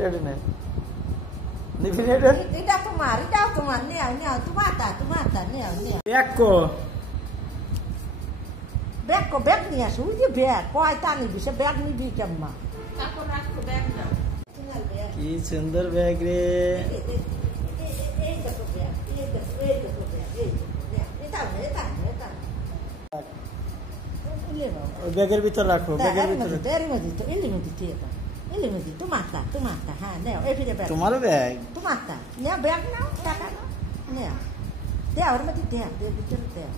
এটা নে নিবি এটা এটাও তোমার নেও নেও তোমারটা নেও নেও ব্যাগ নিয়ে আসো ওই যে ব্যাগ কয়টা নিবি সে ব্যাগ নিবি কেমন কি সুন্দর ব্যাগ রে ব্যাগের ভিতর রাখো ব্যাগের ভিতরে তোমারটা হ্যাঁ নেও এই ফিরে ব্যাগ তোমার ব্যাগ তোমারটা নেও ব্যাগ নাও টাকা নাও নেও দেও ওর মধ্যে দেও ভিতরে দেও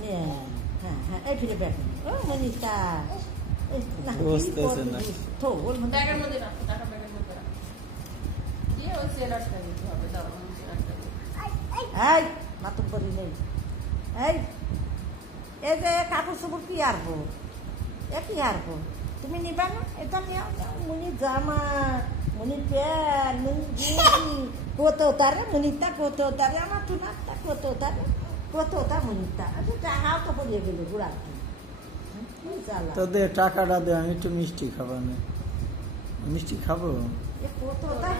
নেও হ্যাঁ হ্যাঁ এই ফিরে ব্যাগ ও মনিতা বুঝতেছে না তো ওর মধ্যে ব্যাগের মধ্যে রাখো টাকা ব্যাগের মধ্যে রাখো দিয়ে ওই সেলারটা দিতে হবে দাও এই মাতুম করি নেই এই যে কাপড় চোপড় কি আরবো কি আরবো তুমি নিবা না এটা নিও মুনি জামা মুনি প্যান্ট মুনি গেঞ্জি কত তারে মুনিটা কত তারে আমার তুনারটা কত তার মুনিটা আচ্ছা টাকাও তো পড়িয়ে গেল ঘুরার তো দে টাকাটা দে আমি একটু মিষ্টি খাবো না মিষ্টি খাবো কত তার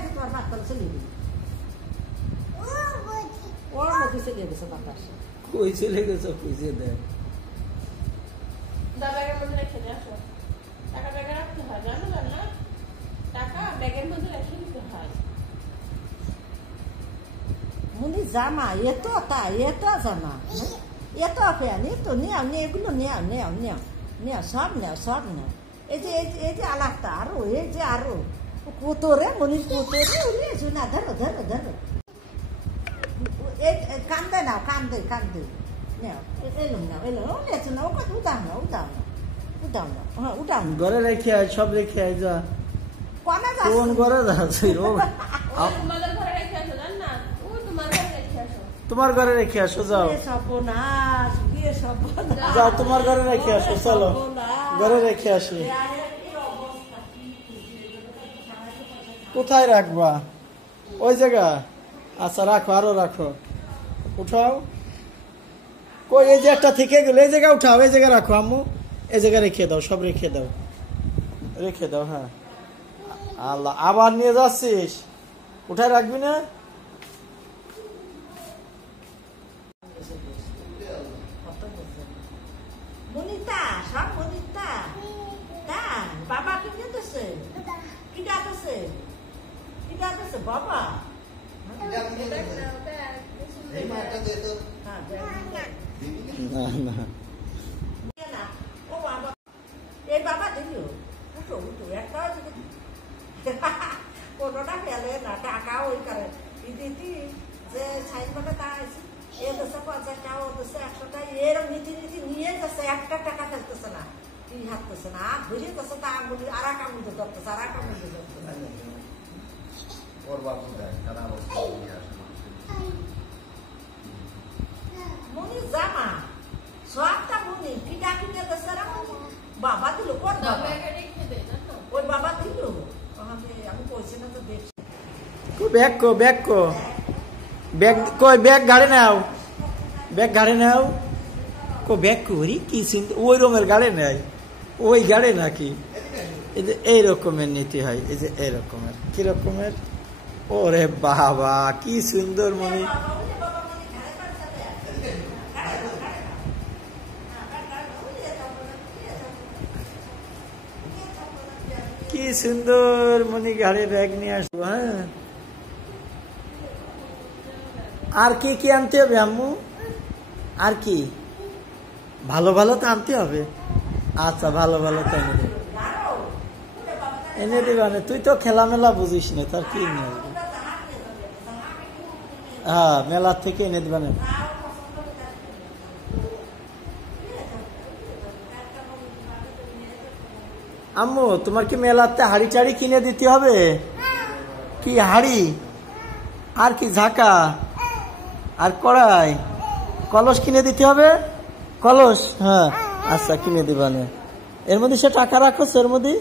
যে তোমার মাতাল চলে গেল ওর মধ্যে চলে গেছে বাতাস কই চলে গেছে খুঁজে দেয় ব্যাগের মধ্যে রেখে দিয়ে আসো টাকা ব্যাগে রাখতে হয় জানো না টাকা ব্যাগের মধ্যে রেখে দিতে হয় মুনি জামা এত জামা এত প্যান এতো নেও এগুলো নেও সব নেও এই যে আলাদা আরো এই যে আরো কত রে মুনির কত রে না ধরো কান্দে নাও কান্দে নেও এলো নেছো না ওকে উঠাও না হ্যাঁ উঠাও ঘরে রেখে আয় সব রেখে আয় যা কোনে যাস কোন ঘরে যাচ্ছি ও তোমাদের ঘরে রেখে আসো জান না ও তোমার ঘরে রেখে আসো তোমার ঘরে রেখে আসো যাও সর্বনাশ গিয়ে সর্বনাশ যাও তোমার ঘরে রেখে আসো চলো ঘরে রেখে আসি কোথায় রাখবা ওই জায়গা আচ্ছা রাখো আরো রাখো উঠাও কই এই যে একটা থেকে গেল এই জায়গা উঠাও এই জায়গা রাখো আম্মু এই জায়গা রেখে দাও সব রেখে দাও হ্যাঁ আল্লাহ আবার নিয়ে যাচ্ছিস উঠায় রাখবি না মনিতা সব মনিতা বাবা কি দিতেছে বাবা না এই বাবা দিল উঠো একটা কোনোটা ফেলে না টাকা ওই করে দিদি যে সাইজ বাটা তা আছে এ দেশে 50 টাকা ও দেশে 100 টাকা এরকম নীতি নিয়ে যাচ্ছে একটা টাকা ফেলতেছে না তুই হাঁটতেছে না ঘুরে যাচ্ছে তা আঙুলি আর এক আঙুলি ধরতেছে মনি জামা সবটা মনি কিটা দেশে বাবা দিল কোন ব্যাগে রেখে দে না তো ওই বাবা দিল আমি কইছি না তো দেখছি ব্যাগ গাড়ি নাও ব্যাগ করি কি চিন্তা ওই রকমের গাড়ি নেই ওই গাড়ি নাকি এই যে এই রকমের নীতি হয় এই যে এই রকমের কি রকমের ওরে বাবা কি সুন্দর মনি কি সুন্দর মনি গাড়ি ব্যাগ নিয়ে আসবো হ্যাঁ আর কি আনতে হবে আম্মু আর কি ভালো তো আনতে হবে আচ্ছা ভালো তো এনে দিবা না তুই তো খেলা মেলা বুঝিস না তার কি নিয়ে আসবে হ্যাঁ মেলার থেকে এনে দিবা না আম্মু তোমার কি মেলাতে হাড়ি টাড়ি কিনে দিতে হবে কি হাড়ি আর কি ঝাঁকা আর কড়াই কলস কিনে দিতে হবে কলস হ্যাঁ আচ্ছা কিনে দিবা না এর মধ্যে সে টাকা রাখো এর মধ্যে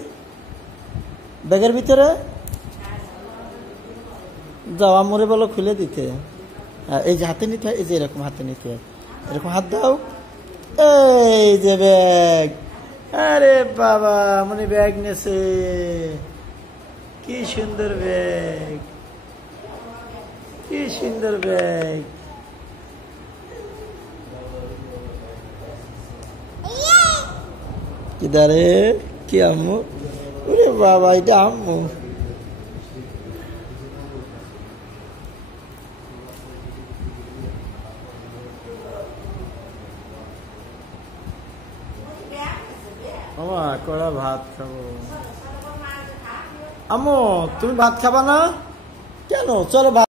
ব্যাগের ভিতরে যাও আম্মুরে বলো খুলে দিতে এই যে হাতে নিতে হয় এই যে এরকম হাতে নিতে হয় এরকম হাত দাও এই যে ব্যাগ আরে বাবা মনে ব্যাগ নেছে কি সুন্দর ব্যাগ, কি সুন্দর ব্যাগ। কিদারে কি আম্মু? ওরে বাবা, এটা আম্মু। মামা কড়া ভাত খাবো। আম্মু তুমি ভাত খাবা না কেন? চলো ভাত